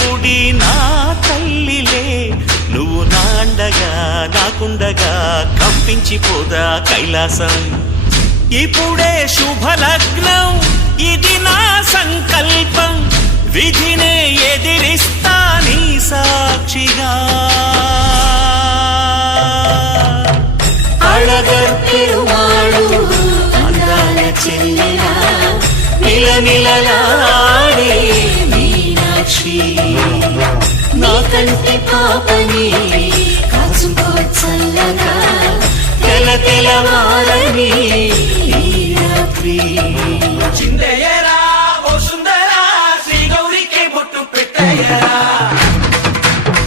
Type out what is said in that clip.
గుడి నా తల్లిలే, నువ్వు నాండగా నాకుండగా కంపించిపోదా కైలాసం. ఇప్పుడే శుభలగ్నం, ఇది నా సంకల్పం, విధినే ఎదిరిస్తా నీ సాక్షిగా. అళగర్ పెరుమాళు అందాల చెల్లెలా, మిలమిలలాడే మీనాక్షి, నా కంటి పాపని కాచుకో చల్లగా, తెల తెలవారని ఈ రాత్రి. చిందయ్యరా ఓ సుందరా, శ్రీ గౌరికి బొట్టు పెట్టయ్యరా.